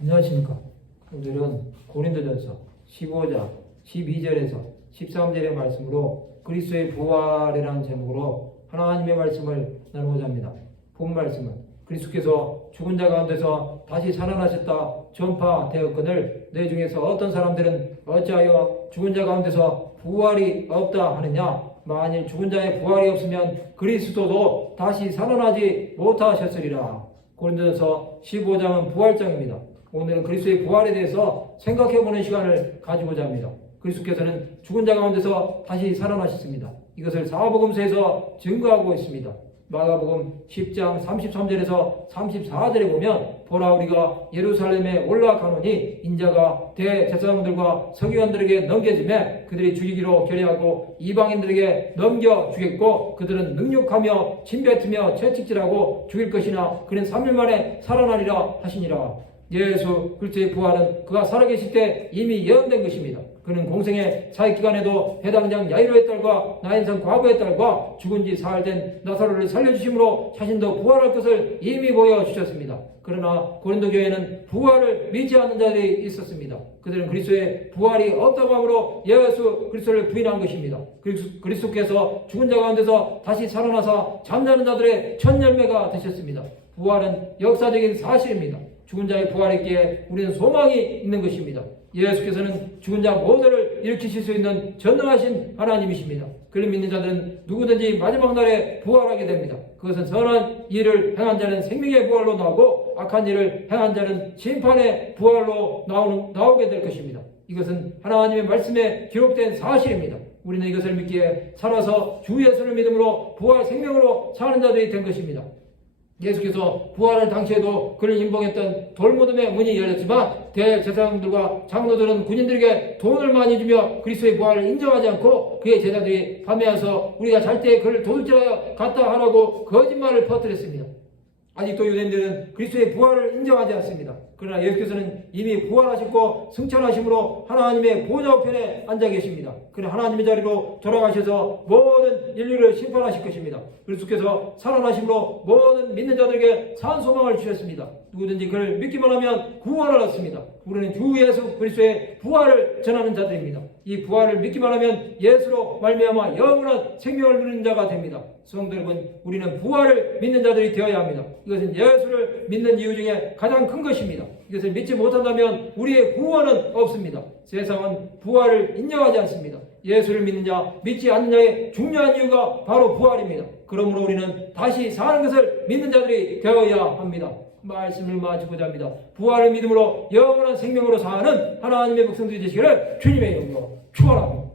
안녕하십니까. 오늘은 고린도전서 15장 12절에서 13절의 말씀으로 그리스도의 부활이라는 제목으로 하나님의 말씀을 나누고자 합니다. 본 말씀은 그리스도께서 죽은 자 가운데서 다시 살아나셨다 전파되었거늘 내 중에서 어떤 사람들은 어찌하여 죽은 자 가운데서 부활이 없다 하느냐. 만일 죽은 자의 부활이 없으면 그리스도도 다시 살아나지 못하셨으리라. 고린도전서 15장은 부활장입니다. 오늘은 그리스도의 부활에 대해서 생각해보는 시간을 가지고자 합니다. 그리스도께서는 죽은 자 가운데서 다시 살아나셨습니다. 이것을 사복음서에서 증거하고 있습니다. 마가복음 10장 33절에서 34절에 보면 보라 우리가 예루살렘에 올라가노니 인자가 대제사장들과 서기관들에게 넘겨지매 그들이 죽이기로 결의하고 이방인들에게 넘겨주겠고 그들은 능욕하며 침뱉으며 채찍질하고 죽일 것이나 그는 3일 만에 살아나리라 하시니라. 예수 그리스도의 부활은 그가 살아계실 때 이미 예언된 것입니다. 그는 공생의 사역기간에도 해당장 야이로의 딸과 나인성 과부의 딸과 죽은 지 사흘 된 나사로를 살려주심으로 자신도 부활할 것을 이미 보여주셨습니다. 그러나 고린도 교회는 부활을 믿지 않는 자들이 있었습니다. 그들은 그리스도의 부활이 없다고 함으로 예수 그리스도를 부인한 것입니다. 그리스도께서 죽은 자 가운데서 다시 살아나사 잠자는 자들의 첫 열매가 되셨습니다. 부활은 역사적인 사실입니다. 죽은 자의 부활했기에 우리는 소망이 있는 것입니다. 예수께서는 죽은 자 모두를 일으키실 수 있는 전능하신 하나님이십니다. 그를 믿는 자들은 누구든지 마지막 날에 부활하게 됩니다. 그것은 선한 일을 행한 자는 생명의 부활로 나오고 악한 일을 행한 자는 심판의 부활로 나오게 될 것입니다. 이것은 하나님의 말씀에 기록된 사실입니다. 우리는 이것을 믿기에 살아서 주 예수를 믿음으로 부활 생명으로 사는 자들이 된 것입니다. 예수께서 부활할 당시에도 그를 임봉했던 돌무덤의 문이 열렸지만 대제사장들과 장로들은 군인들에게 돈을 많이 주며 그리스도의 부활을 인정하지 않고 그의 제자들이 밤에 와서 우리가 잘 때 그를 도둑질하여 갔다 하라고 거짓말을 퍼뜨렸습니다. 아직도 유대인들은 그리스도의 부활을 인정하지 않습니다. 그러나 예수께서는 이미 부활하셨고 승천하심으로 하나님의 보좌 우편에 앉아 계십니다. 그는 하나님의 자리로 돌아가셔서 모든 인류를 심판하실 것입니다. 그리스도께서 살아나심으로 모든 믿는 자들에게 산 소망을 주셨습니다. 누구든지 그를 믿기만 하면 구원을 얻습니다. 우리는 주 예수 그리스도의 부활을 전하는 자들입니다. 이 부활을 믿기만 하면 예수로 말미암아 영원한 생명을 누리는 자가 됩니다. 성도 여러분, 우리는 부활을 믿는 자들이 되어야 합니다. 이것은 예수를 믿는 이유 중에 가장 큰 것입니다. 이것을 믿지 못한다면 우리의 구원은 없습니다. 세상은 부활을 인정하지 않습니다. 예수를 믿느냐 믿지 않느냐의 중요한 이유가 바로 부활입니다. 그러므로 우리는 다시 사는 것을 믿는 자들이 되어야 합니다. 말씀을 마치고자 합니다. 부활을 믿음으로 영원한 생명으로 사는 하나님의 백성들이 되시기를 주님의 이름으로 축원합니다.